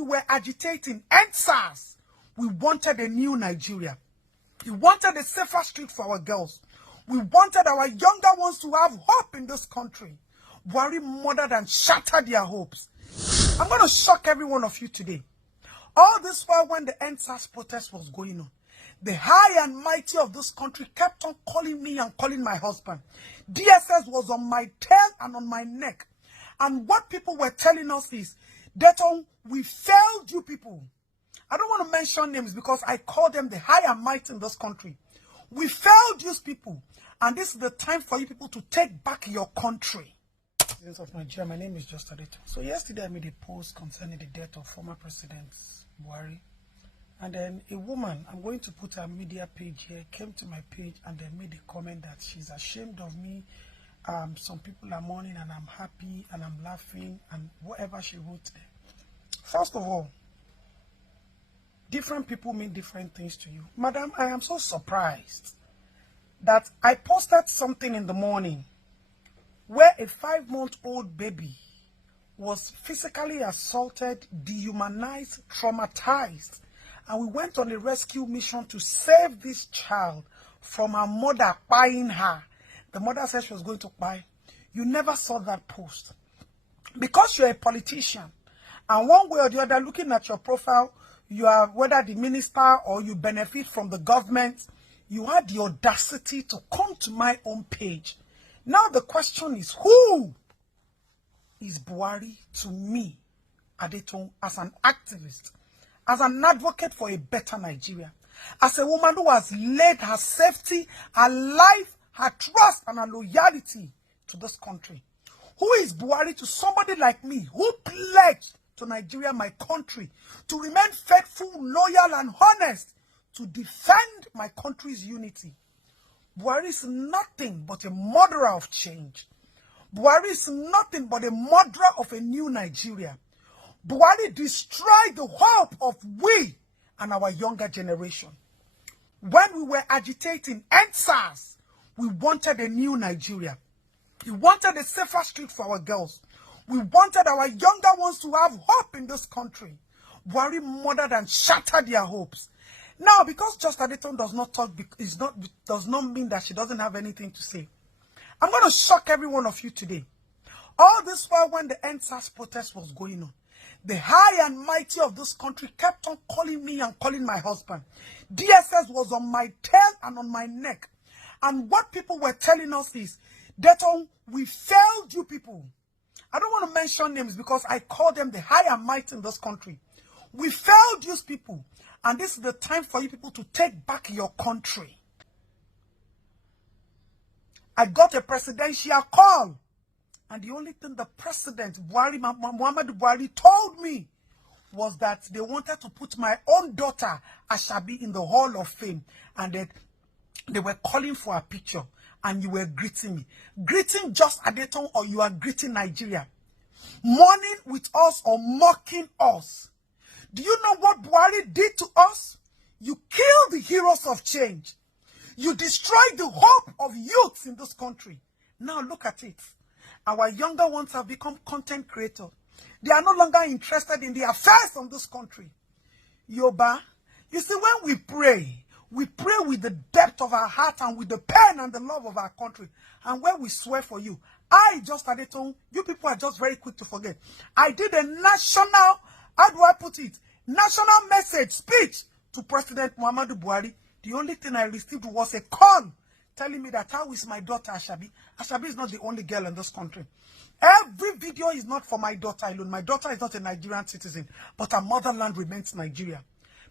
we were agitating EndSARS, we wanted a new Nigeria. We wanted a safer street for our girls. We wanted our younger ones to have hope in this country. Buhari murdered and shattered their hopes. I'm going to shock every one of you today. All this while when the EndSARS protest was going on, the high and mighty of this country kept on calling me and calling my husband. DSS was on my tail and on my neck. And what people were telling us is, Adetoun, we failed you people. I don't want to mention names because I call them the high and mighty in this country. We failed you people. And this is the time for you people to take back your country. Citizens of Nigeria, my name is just Adetoun. So yesterday I made a post concerning the death of former President Buhari. And then a woman, I'm going to put her media page here, came to my page and then made a comment that she's ashamed of me. Some people are mourning and I'm happy and I'm laughing and whatever she wrote there. First of all, different people mean different things to you. Madam, I am so surprised that I posted something in the morning where a 5-month-old baby was physically assaulted, dehumanized, traumatized. And we went on a rescue mission to save this child from her mother buying her. The mother said she was going to buy. You never saw that post. Because you're a politician, and one way or the other, looking at your profile, you are whether the minister or you benefit from the government, you had the audacity to come to my own page. Now the question is, who is Buhari to me, Adetoun, as an activist? As an advocate for a better Nigeria, as a woman who has laid her safety, her life, her trust, and her loyalty to this country. Who is Buhari to somebody like me who pledged to Nigeria, my country, to remain faithful, loyal, and honest, to defend my country's unity? Buhari is nothing but a murderer of change. Buhari is nothing but a murderer of a new Nigeria. Buhari destroyed the hope of we and our younger generation. When we were agitating EndSARS, we wanted a new Nigeria. We wanted a safer street for our girls. We wanted our younger ones to have hope in this country. Buhari murdered and shattered their hopes. Now, because Just Adetoun does not talk, does not mean that she doesn't have anything to say. I'm going to shock every one of you today. All this while when the EndSARS protest was going on, the high and mighty of this country kept on calling me and calling my husband. DSS was on my tail and on my neck. And what people were telling us is, Adetoun, we failed you people. I don't want to mention names because I call them the high and mighty in this country. We failed you people. And this is the time for you people to take back your country. I got a presidential call. And the only thing the president, Muhammadu Buhari, told me was that they wanted to put my own daughter, Ashabi, in the Hall of Fame. And that they were calling for a picture. And you were greeting me. Greeting Just Adetoun, or you are greeting Nigeria. Mourning with us or mocking us. Do you know what Buhari did to us? You killed the heroes of change. You destroyed the hope of youths in this country. Now look at it. Our younger ones have become content creators. They are no longer interested in the affairs of this country. Yoba, you see, when we pray with the depth of our heart and with the pain and the love of our country. And when we swear for you, I Just Adetoun, you people are just very quick to forget. I did a national, how do I put it, national message speech to President Muhammadu Buhari. The only thing I received was a call telling me that how is my daughter Ashabi. Ashabi is not the only girl in this country. Every video is not for my daughter alone. My daughter is not a Nigerian citizen, but her motherland remains Nigeria.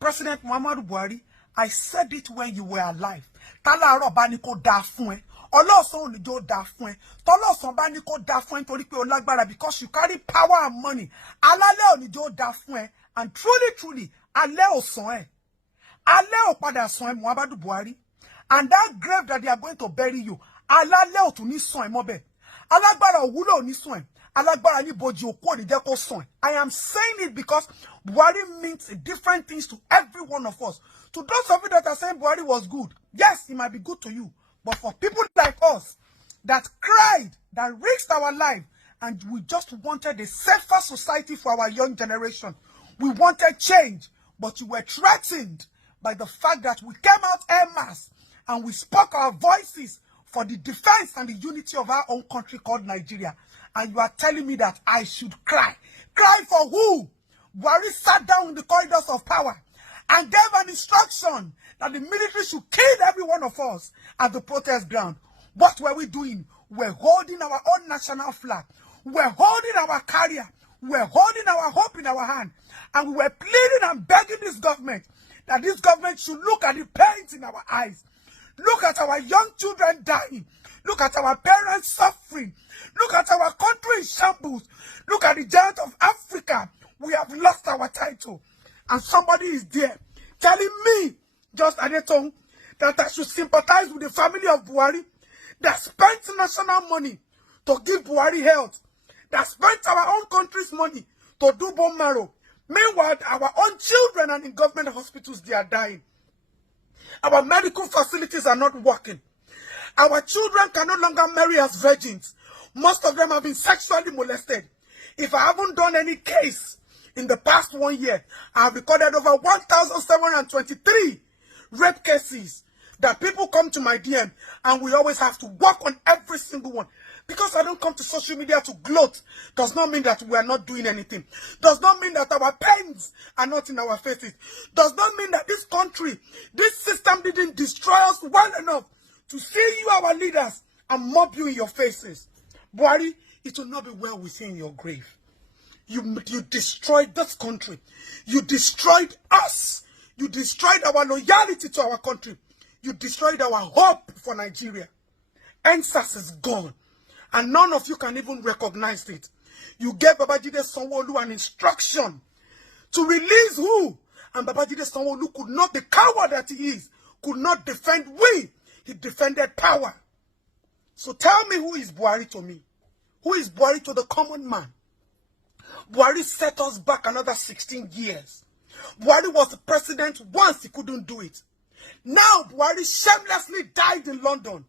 President Muhammadu Buhari, I said it when you were alive. Tala roba ni ko da fun e. Olosun oni jo da fun e. Tolosun ba ni ko da fun e tori pe o lagbara because you carry power and money. Alale oni jo da fun e. And truly, ale o son e. Ale o pada son e Muhammadu Buhari. And that grave that they are going to bury you, alale o tun ni son e mo be. Alagbara owulo oni son e. Alagbara ni boji oko ni je ko son e. I am saying it because Buhari means different things to every one of us. To those of you that are saying Buhari was good, yes, he might be good to you. But for people like us that cried, that risked our life, and we just wanted a safer society for our young generation, We wanted change, but you were threatened by the fact that we came out en masse and we spoke our voices for the defense and the unity of our own country called Nigeria. And you are telling me that I should cry. Cry for who? Buhari sat down in the corridors of power and gave an instruction that the military should kill every one of us at the protest ground. What were we doing? We're holding our own national flag. We're holding our career. We're holding our hope in our hand. And we were pleading and begging this government that this government should look at the pains in our eyes. Look at our young children dying. Look at our parents suffering. Look at our country in shambles. Look at the giant of Africa. We have lost our title. And somebody is there telling me, just Adetoun, that I should sympathize with the family of Buhari that spent national money to give Buhari health, that spent our own country's money to do bone marrow. Meanwhile, our own children and in government hospitals, they are dying. Our medical facilities are not working. Our children can no longer marry as virgins. Most of them have been sexually molested. If I haven't done any case in the past 1 year, I have recorded over 1,723 rape cases that people come to my DM, and we always have to work on every single one. Because I don't come to social media to gloat does not mean that we are not doing anything. Does not mean that our pains are not in our faces. Does not mean that this country, this system didn't destroy us well enough to see you, our leaders, and mob you in your faces. Buhari, it will not be well within your grave. You destroyed this country. You destroyed us. You destroyed our loyalty to our country. You destroyed our hope for Nigeria. NSAS is gone. And none of you can even recognize it. You gave Babajide Sanwo-Olu an instruction to release who? And Babajide Sanwo-Olu could not, the coward that he is, could not defend we. He defended power. So tell me, who is Buhari to me? Who is Buhari to the common man? Buhari set us back another 16 years. Buhari was the president once, he couldn't do it. Now Buhari shamelessly died in London.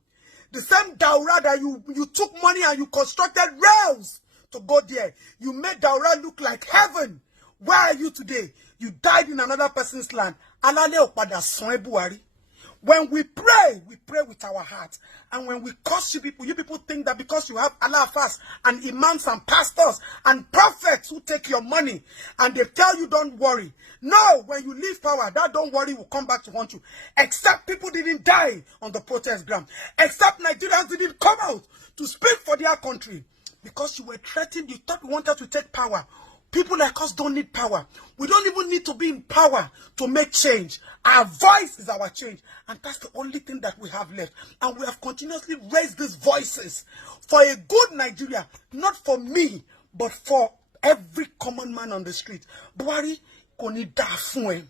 The same Daura that you took money and you constructed rails to go there. You made Daura look like heaven. Where are you today? You died in another person's land. Alale opada son Buhari. When we pray with our heart. And when we curse you people think that because you have Allah fast and imams and pastors and prophets who take your money and they tell you don't worry. No, when you leave power, that don't worry will come back to haunt you. Except people didn't die on the protest ground. Except Nigerians didn't come out to speak for their country. Because you were threatened, you thought we wanted to take power. People like us don't need power. We don't even need to be in power to make change. Our voice is our change. And that's the only thing that we have left. And we have continuously raised these voices for a good Nigeria. Not for me, but for every common man on the street. Buhari, koni da fun e.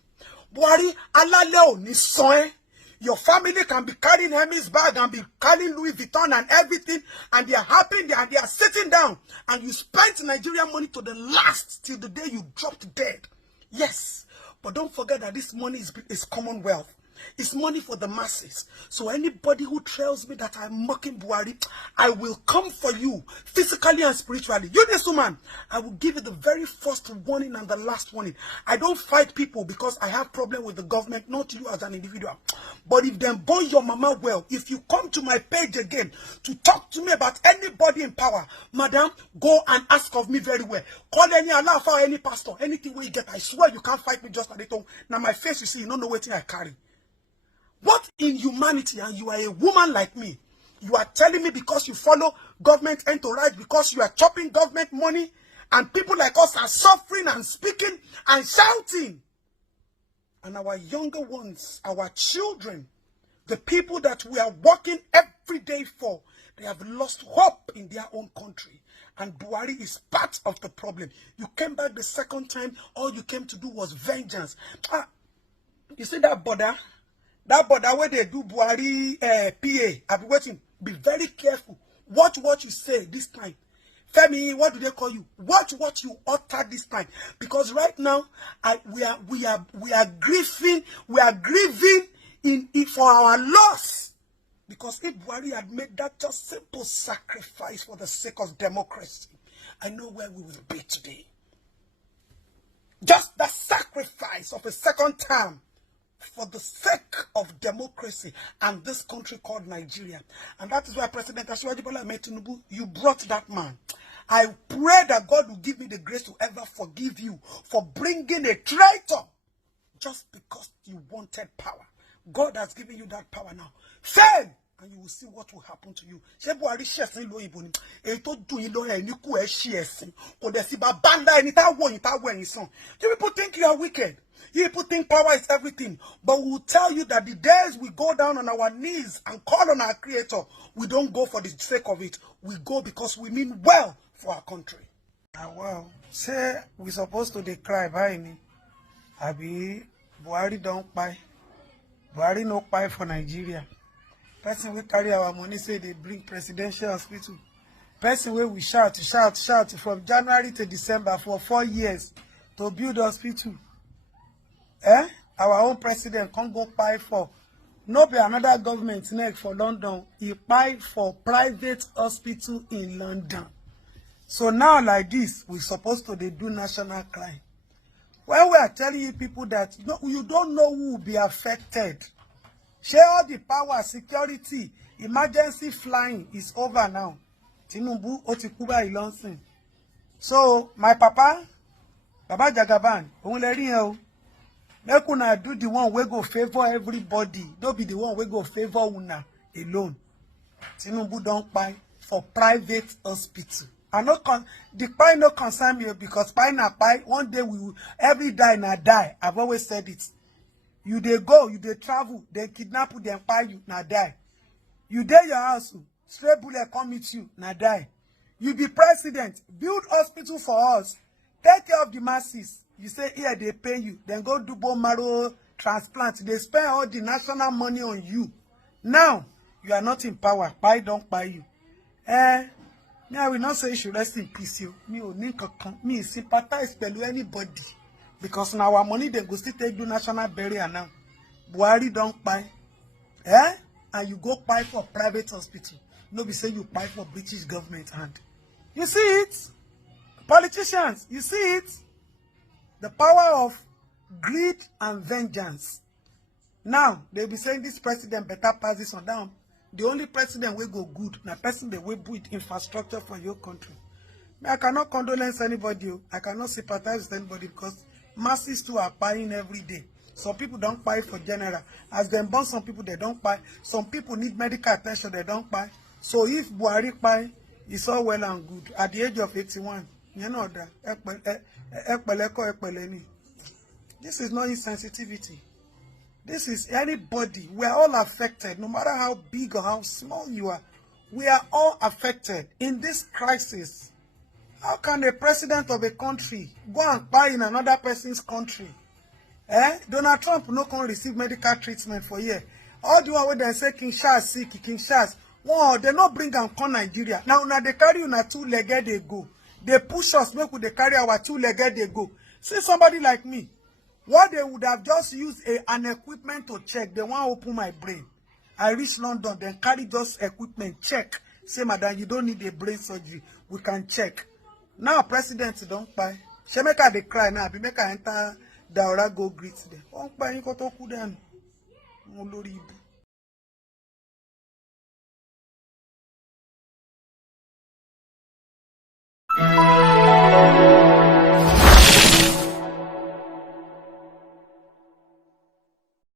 Buhari, alale o ni son e. Your family can be carrying Hermes bag and be carrying Louis Vuitton and everything, and they are happy, they are sitting down, and you spent Nigerian money to the last, till the day you dropped dead. Yes, but don't forget that this money is commonwealth. It's money for the masses. So anybody who tells me that I'm mocking Buhari, I will come for you physically and spiritually. You this woman, I will give you the very first warning and the last warning. I don't fight people because I have problem with the government, not you as an individual. But if them born your mama well, if you come to my page again to talk to me about anybody in power, madam, go and ask of me very well. Call any Allah or any pastor, anything where you get. I swear you can't fight me just at it. Now my face, you see, you don't know what I carry. What in humanity, and you are a woman like me, you are telling me because you follow government entourage, because you are chopping government money, and people like us are suffering and speaking and shouting. And our younger ones, our children, the people that we are working every day for, they have lost hope in their own country. And Buhari is part of the problem. You came back the second time, all you came to do was vengeance. You see that border? That border where they do Buhari PA, I've been waiting. Be very careful. Watch what you say this time. Femi, what do they call you? Watch what you utter this time. Because right now, we are grieving for our loss. Because if Buhari had made that just simple sacrifice for the sake of democracy, I know where we will be today. Just that twice of a second term for the sake of democracy and this country called Nigeria. And that is why President Bola Tinubu, you brought that man. I pray that God will give me the grace to ever forgive you for bringing a traitor just because you wanted power. God has given you that power now. Fail! And you will see what will happen to you. You people think you are wicked. You people think power is everything. But we will tell you that the days we go down on our knees and call on our Creator, we don't go for the sake of it. We go because we mean well for our country. Well, say we supposed to cry by me. Abi Buhari don't buy. Buhari no buy for Nigeria. Person we carry our money say they bring presidential hospital. Person where we shout from January to December for 4 years to build hospital. Our own president can't go buy for. No be another government next for London. He buy for private hospital in London. So now like this, we supposed to do national crime. When we are telling you people that you don't know who will be affected. Share all the power, security, emergency flying is over now. Tinubu otikuba ilonsin. So my Baba Jagaban, make una do the one we go favor everybody. Don't be the one we go favor una alone. Tinubu don't buy for private hospital. The pie no concern me because pie na pie. One day we will every die na die. I've always said it. You dey go, you dey travel, they kidnap you, they buy you, na die. You dey your house, stray bullet come meet you, na die. You be president, build hospital for us, take care of the masses. You say here they pay you, then go do bone marrow transplant. They spend all the national money on you. Now you are not in power. Buy don't buy you. Me I will not say you should rest in peace. You me sympathize with anybody. Because now our money they go still take do national burial now. Buhari don't buy. And you go buy for private hospital. No be say you buy for British government hand. You see it? Politicians, you see it? The power of greed and vengeance. Now, they be saying this president better pass this on down. The only president will go good. Now, person they will build infrastructure for your country. I cannot condolence anybody. I cannot sympathize with anybody because masses too are buying every day. Some people don't buy for general. As them born, some people they don't buy. Some people need medical attention, they don't buy. So if Buhari buy, it's all well and good. At the age of 81, you know that. This is not insensitivity. This is anybody. We are all affected, no matter how big or how small you are. We are all affected in this crisis. How can a president of a country go and buy in another person's country? Donald Trump no can receive medical treatment for year. All the one where they say King Charles sick, King Charles. Wow, they not bring and come Nigeria. Now they carry you na two-legged they go. They push us, make they carry our two-legged they go. See somebody like me. What they would have just used an equipment to check. They want to open my brain. I reach London, then carry those equipment, check. Say, madam, you don't need a brain surgery. We can check. Now, president don't buy. She make her they cry now. Be make her enter Daura go greet them. Don't buy anything to cool them. Molori.